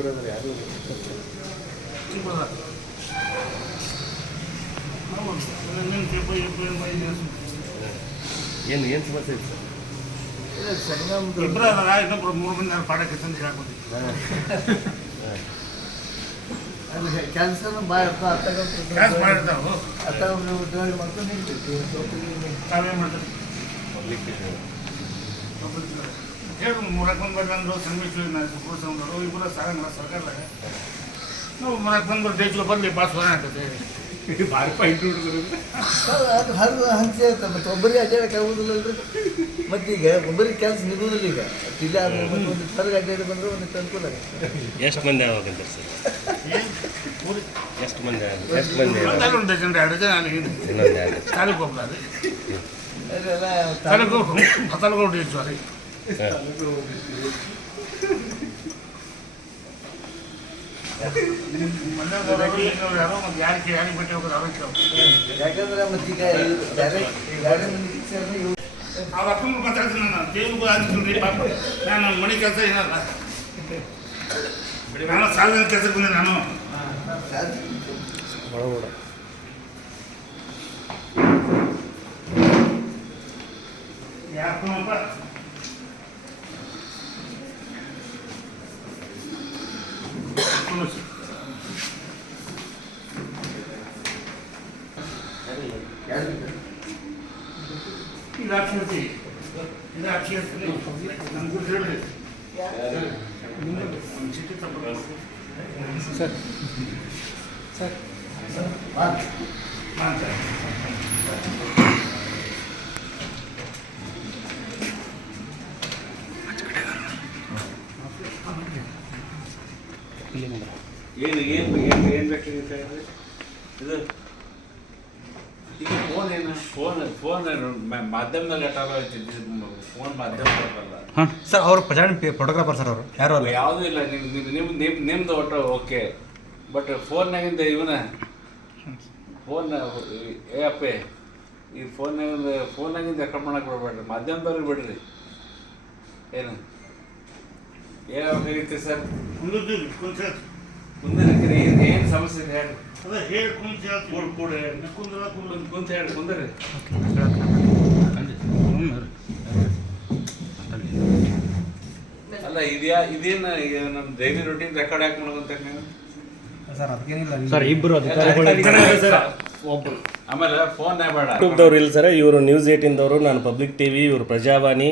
ಇಬ್ಬರು ಅದಾರೆ ಯಾರು? ಏನು ಏನು ಸಮಸ್ಯೆ ಇತ್ತು? ಸರ್ ಇಬ್ಬರು ಅದಾರ ಇನ್ನೊಬ್ರು ಮೂರು ಮಂದಿ ನಾನು ಪಾಠಕ್ಕೆ ತಂದು ಹಾಕೊಂಡಿದ್ದೆ ಕೆಲಸನೂ ಭಾಳ ಕ್ಲಾಸ್ ಮಾಡಿರ್ತಾವೆ. ಉದ್ಯೋಗ ಮಾಡ್ಕೊಂಡು ನಿಂತಿರ್ತೀವಿ. ತಾವೇನು ಮಾಡ್ತಾರೆ? ಪಬ್ಲಿಕ್ ಹೇಳಿ ಮೂರಕ್ಕೆ ಬಂದು ಬರ್ಲಂದ್ರು ಸಂಗಮೇಶ್ವರಿ ಕೂಡ್ಸಂದ್ರು ಇಬ್ಬರು ಸಾಗಂಗಿಲ್ಲ ಸರ್ಕಾರದಾಗ. ನಾವು ಮೂರಕ್ಕೆ ಬಂದು ಡೇಟ್ಲು ಬರಲಿ ಪಾಸ್ ಹೋಗೋಣ ಆಗ್ತದೆ ಭಾರಿ ಪಾಯಿಂಟ್ ಹುಡುಗರು ಅದು ಹರಿದು ಹಂಚಿ ಮತ್ತು ಒಬ್ಬರಿಗೆ ಅಡ್ಡಾಡಕ್ಕೆ ಆಗುದಿಲ್ಲಲ್ರಿ ಮತ್ತು ಈಗ ಒಬ್ಬರಿಗೆ ಕೆಲಸ ನಿಲ್ಲುವುದಿಲ್ಲ ಈಗ. ಇಲ್ಲ ಆದ್ರೆ ಮತ್ತೆ ಒಂದು ಹೊರಗೆ ಅಡ್ಡಾಡಿ ಬಂದ್ರೆ ಒಂದು ಅನುಕೂಲ ಆಗುತ್ತೆ. ಎಷ್ಟು ಮಂದಿ ಸರ್? ಎಷ್ಟು ಮಂದಿ ಎಷ್ಟು ಮಂದಿ ಒಂದು ಜನ ಎರಡು ಜನ ಅಲ್ಲಿ ತಾಲೂಕು ಅದೆಲ್ಲ ತಾಲೂಕು ತಾಲೂಕು ಇತ್ತು ಯಾಕಂದ್ರೆ ಮತ್ತೀಗ ಅವ್ರ ಅಪ್ಪನ ಮಾತಾಡ್ತೀನಿ ನಾನು. ದೇವ್ರಿಗೂ ಅಂತೀನಿ ಪಾಪ. ನಾನು ಮನೆ ಕೆಲಸ ಏನಲ್ಲ ನಾನು ಸಾಲ ಕೆಲಸಕ್ಕೆ ಬಂದೆ ನಾನು. ಯಾಕಪ್ಪ ಇದು ಅಕ್ಷರತಿ ಇದು ಅಕ್ಷರತಿ ನಮ್ಗೂ ಹೇಳ್ರಿ ಒಂದು ಚೀಟಿ ತಗೊಂಡು ಸರ್ ಸರ್ ಮಾಡ್ತಾರೆ ಏನು ಏನು ಏನು ಏನು ಬೇಕಾಗಿತ್ತು ಹೇಳ್ರಿ? ಇದು? ಈಗ ಫೋನ್ ಏನು? ಫೋನ್ ಫೋನ್ ಮಾಧ್ಯಮದಲ್ಲಿ ಎಟ್ಟಾಗ ಫೋನ್ ಮಾಧ್ಯಮ ಬರಲ್ಲ ಹಾಂ. ಸರ್ ಅವರು ಪ್ರಜಾಣ ಫೋಟೋಗ್ರಾಫರ್ ಸರ್ ಅವರು. ಯಾರು ಅಲ್ಲ ಯಾವುದೂ ಇಲ್ಲ ನಿಮ್ಮ ನಿಮ್ಮ ನಿಮ್ಮ ನಿಮ್ ನಿಮ್ದು ಒಟ್ಟು ಓಕೆ. ಬಟ್ ಫೋನ್ನಾಗಿಂದ ಇವನ ಫೋನ್ ಏ ಅಪ್ಪೆ ಈ ಫೋನ್ನಾಗಿಂದ ಫೋನ್ನಾಗಿಂದ ರೆಕಾರ್ಡ್ ಮಾಡಕ್ಕೆ ಬಿಡಬೇಡ್ರಿ ಮಾಧ್ಯಮದವ್ರಿಗೆ ಬಿಡ್ರಿ. ಏನು? ಏನಾಗೈತಿ ಸರ್? ಕುಂದಿರ್ತೀವಿ ಕುಂತ ಏನು ಏನು ಸಮಸ್ಯೆ ಇದೆ ಹೇಳಿ. ಅದೇ ಹೇಳಿ ಕುಂತ ಹೇಳ್ತೀವಿ ಕೂಡ ಕೂಡ ಹೇಳ್ರಿ ಕುಂದ್ರ ಕುಂದ್ರ ಕುಂತ ಹೇಳಿ. ಕುಂದ್ರಿ ಅಲ್ಲ ಇದ್ಯಾ ಇದೇನು ನಮ್ಮ ಡೈಲಿ ರೊಟೀನ್ ರೆಕಾರ್ಡ್ ಯಾಕೆ ಮಾಡೋದಂತ ನೀನು ಸರ್ ಅದಕ್ಕೇನಿಲ್ಲ ಸರ್ ಇಬ್ಬರು ಸರ್? ಒಬ್ರು ಆಮೇಲೆ ಫೋನ್ ಬೇಡ. ಯೂಟ್ಯೂಬ್ದವ್ರು ಇಲ್ಲ ಸರ್ ಇವರು ನ್ಯೂಸ್ ಏಟಿಂದವರು ನಾನು ಪಬ್ಲಿಕ್ ಟಿವಿ ಇವರು ಪ್ರಜಾವಾಣಿ.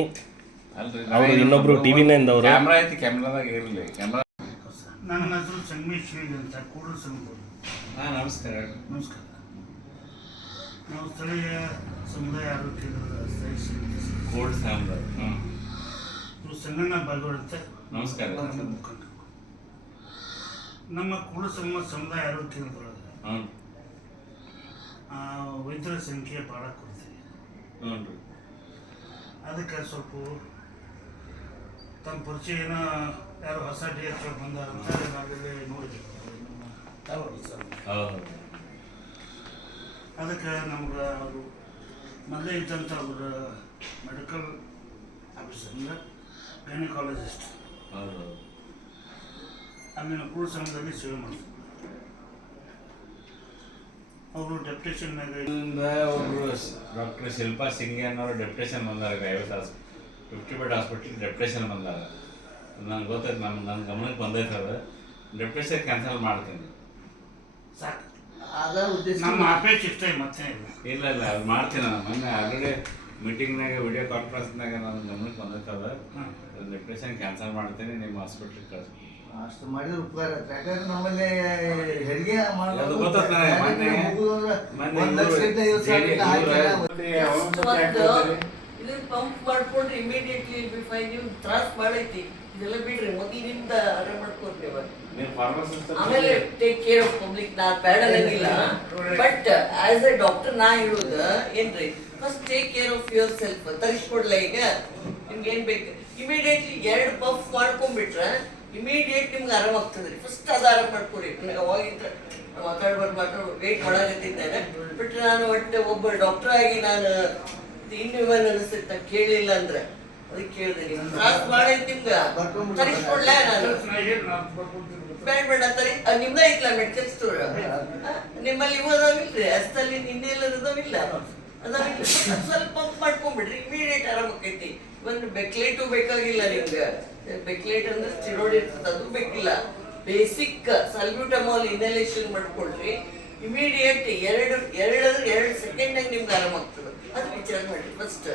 ಅವರು ಇನ್ನೊಬ್ರು ಟಿವಿ ಇಂದವರು ಕ್ಯಾಮ್ರಾ ಐತಿ ಕ್ಯಾಮ್ರಾದಾಗ ಇರಲಿ. ಕ್ಯಾಮ್ರಾ ನನ್ನ ಹೆಸರು ಸಂಗಮೇಶ್ವರಿ ಅಂತ ಕೂಡಲು ಸಂಘ ಹಾಂ ನಮಸ್ಕಾರ. ನಮಸ್ಕಾರ. ನಾವು ಸ್ಥಳೀಯ ಸಮುದಾಯ ಆರೋಗ್ಯ ಕೇಂದ್ರದ ಸ್ಥಳೀಯ ಸಮಿತಿ ಕೋಲ್ಡ್ ಸಾಂಬ್ ಹ್ಞೂ ಇವ್ರು ಸಂಗಣ್ಣ ಬಾಗೋಡ್ ಅಂತ ನಮಸ್ಕಾರ ನಮ್ಮ ಮುಖಂಡರು. ನಮ್ಮ ಕೂಡ ಸಮ ಸಮುದಾಯ ಆರೋಗ್ಯ ಕೇಂದ್ರದೊಳಗೆ ವೈದ್ಯರ ಸಂಖ್ಯೆ ಭಾಳ ಕೊಡ್ತೀವಿ. ಹ್ಞೂ ರೀ. ಅದಕ್ಕೆ ಸ್ವಲ್ಪ ತಮ್ಮ ಪರಿಚಯ ಏನೋ ಯಾರು ಹೊಸ ಡಿ ಎಚ್ ಬಂದಾರ ಅಂತ ನಾವೆಲ್ಲ ನೋಡಿದ್ವಿ. ನಮ್ಮ ಸರ್ ಹೌದು. ಅದಕ್ಕೆ ನಮ್ಗೆ ಅವರು ಮೊದಲೇ ಇದ್ದಂಥ ಅವ್ರ ಮೆಡಿಕಲ್ ಆಫೀಸರ್ ಅಂದ್ರೆ ಗೈನಕಾಲಜಿಸ್ಟ್ ಹೌದು. ಅಲ್ಲಿನ ಕೂಡ ಸಂಘದಲ್ಲಿ ಸೇವೆ ಮಾಡ್ತಾರೆ. ಅವರು ಡೆಪ್ಟೇಷನ್ ಅವರು ಡಾಕ್ಟರ್ ಶಿಲ್ಪಾ ಸಿಂಗೆ ಅನ್ನೋರು ಡೆಪ್ಟೇಷನ್ ಬಂದಾರ ಐವತ್ತು ಹಾಸ್ ಫಿಫ್ಟಿ ಬೆಡ್ ಹಾಸ್ಪಿಟ್ಲಿಗೆ ಡೆಪ್ಟೇಷನ್ ಬಂದಾರ ನಂಗೆ ಗೊತ್ತೈತೆ ನಮ್ಮ ನನ್ನ ಗಮನಕ್ಕೆ ಬಂದೈತೆ ಅದು. ಡೆಪ್ಟೇಷನ್ ಕ್ಯಾನ್ಸಲ್ ಮಾಡ್ತೀನಿ. ಸಾಕು. ಅದ ಉದ್ದೇಶ. ನಮ್ಮ ಅಪೇಕ್ಷೆ ಇಷ್ಟೇ ಮತ್ತೆ ಇಲ್ಲ. ಇಲ್ಲ ಇಲ್ಲ ಅದು ಮಾಡ್ತೀನಿ ನಾನು. ಮೊನ್ನೆ ಆಲ್ರೆಡಿ ಮೀಟಿಂಗ್ನಾಗ ವಿಡಿಯೋ ಕಾನ್ಫರೆನ್ಸ್ನಾಗ ನನ್ನ ಗಮನಕ್ಕೆ ಬಂದೈತೆ ಅದು. ಹಾಂ. ಕ್ಯಾನ್ಸಲ್ ಮಾಡ್ತೀನಿ ನಿಮ್ಮ ಹಾಸ್ಪಿಟ್ಲಿಗೆ ಕಳಿಸ್ತೀನಿ ಅಷ್ಟು ಮಾಡಿದ್ರೆ ಉಪಕಾರ. ಯಾಕಂದ್ರೆ ನಮ್ಮಲ್ಲಿ ಹೆರಿಗೆ ಮಾಡೋದು ಇದನ್ನ ಪಂಪ್ ಮಾಡ್ಕೊಂಡ್ರೆ ಇಮಿಡಿಯೇಟ್ಲಿ ಬಿ ಫೈ ತ್ರಾಸ್ ಭಾಳ ಮಾಡೈತಿ ಇದೆಲ್ಲ ಬಿಡ್ರಿ ಮೊದಲಿನಿಂದ ಅರೆ ಮಾಡ್ಕೊಂಡ್ರಿ ಆಮೇಲೆ ಟೇಕ್ ಕೇರ್ ಆಫ್ ಪಬ್ಲಿಕ್ ನಾ ಬೇಡ ಅನ್ನಂಗಿಲ್ಲ ಬಟ್ ಆಸ್ ಎ ಡಾಕ್ಟರ್ ನಾ ಹೇಳುದ ಏನ್ರಿ first take care of yourself ತರಿಸ್ಕೊಡ್ಲ ಈಗ. ನಿಮ್ಗೆ ಏನ್ ಬೇಕು? ಇಮಿಡಿಯೇಟ್ಲಿ ಎರಡು ಪಫ್ ಮಾಡ್ಕೊಂಡ್ಬಿಟ್ರೆ ಇಮಿಡಿಯೇಟ್ ನಿಮ್ಗೆ ಆರಾಮ ಆಗ್ತದ್ರಿ. ಫಸ್ಟ್ ಅದು ಆರಾಮ ಮಾಡ್ಕೊಡಿ. ನನಗೆ ಅವಾಗಿಂದ ಮಾತಾಡ್ಬಾರ್ದು ಮಾತಾಡ್ಬೋದು ವೇಟ್ ಮಾಡಾಕತ್ತಿದ್ದೇನೆ. ಬಟ್ ನಾನು ಒಟ್ಟು ಒಬ್ಬ ಡಾಕ್ಟರ್ ಆಗಿ ನಾನು ಇನ್ಹ್ಯೂಮನ್ ಕೇಳಿಲ್ಲ ಕೇಳಲಿಲ್ಲ ಅಂದ್ರೆ ಅದಕ್ಕೆ ಕೇಳಿದೆ ತ್ರಾಸ್ ಮಾಡಿ ನಿಮ್ಗ. ತರಿಸ್ಕೊಡ್ಲೇ ನಾನು? ಬೇಡ ಬೇಡ ತರಿ ನಿಮ್ದ ಐತ್ಲ ಮೆಡಿಕಲ್ ಸ್ಟೋರ್ ನಿಮ್ಮಲ್ಲಿ ಇವು ಅದಾವಿಲ್ರಿ ಅಷ್ಟಲ್ಲಿ ನಿನ್ನೆ ಎಲ್ಲ ಅದಾವಿಲ್ಲ ಅದಾವಿಲ್ಲ ಅದ್ ಸ್ವಲ್ಪ ಪಂಪ್ ಮಾಡ್ಕೊಂಡ್ಬಿಡ್ರಿ ಇಮಿಡಿಯೇಟ್ ಆರಾಮಕ್ಕೈತಿ ಒಂದು ಬೆಕ್ಲೇಟು ಬೇಕಾಗಿಲ್ಲ ನಿಮ್ಗೆ. ಬೆಕ್ಲೇಟ್ ಅಂದ್ರೆ ಸ್ಟಿರೋಡ್ ಇರ್ತದೆ ಅದು ಬೇಕಿಲ್ಲ. ಬೇಸಿಕ್ ಸಲ್ಬ್ಯೂಟಮಾಲ್ ಇನ್ಹಲೇಷನ್ ಮಾಡ್ಕೊಳ್ರಿ. ಇಮಿಡಿಯೇಟ್ ಎರಡು ಎರಡು ಎರಡು ಸೆಕೆಂಡ್ ನಿಮ್ಗೆ ಆರಾಮಾಗ್ತದೆ ಅದು ವಿಚಾರ ಮಾಡಿ ಫಸ್ಟ್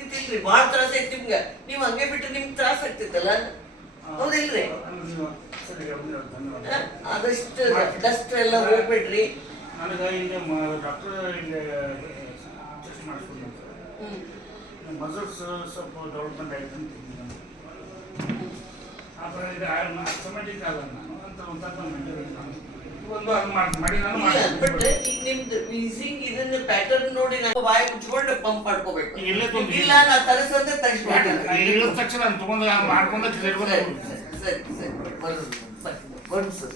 ಇದಿಲ್ರಿ ಭಾಳ ತ್ರಾಸ ಐತಿ ನಿಮ್ಗೆ. ನೀವು ಹಂಗೆ ಬಿಟ್ಟು ನಿಮ್ಗೆ ತ್ರಾಸ ಆಗ್ತಿತ್ತಲ್ಲ? ಹೌದಿಲ್ರಿ? ಆದಷ್ಟು ಡಸ್ಟ್ ಎಲ್ಲ ಹೋಗ್ಬೇಡ್ರಿ. ನನಗೆ ಇಲ್ಲಿ ಡಾಕ್ಟರ್ ಇಲ್ಲಿ ಟೆಸ್ಟ್. ಮಸಲ್ಸ್ ಸ್ವಲ್ಪ ಡೆವಲಪ್ಮೆಂಟ್ ಆಯ್ತು ಅಂತ ಆತರ ಇದು ಆಟೋಮೆಟಿಕ್ ಆಗಲ್ಲ ನಾನು ಅಂತ ಒಂದು ಒಂದು ಮಾಡಿ ಮಾಡಿ ನಾನು ಬಟ್ ಮಾಡ್ತೀನಿ. ಈಗ ನಿಮ್ದು ವೀಸಿಂಗ್ ಇದನ್ನ ಪ್ಯಾಟರ್ನ್ ನೋಡಿ ನಾನು ಬಾಯಿ ಮುಚ್ಕೊಂಡು ಪಂಪ್ ಮಾಡ್ಕೋಬೇಕು. ಇಲ್ಲೇ ಇಲ್ಲ ನಾ ತರಿಸಂದ್ರೆ ಹೇಳಿದ ತಕ್ಷಣ ನಾನು ತಗೊಂಡು ಮಾಡ್ಕೊಂಡು ಸರಿ ತಿರ್ಗೋದು ಸರಿ ಸರಿ ಬರೋದು ಬನ್ನಿ ಸರ್.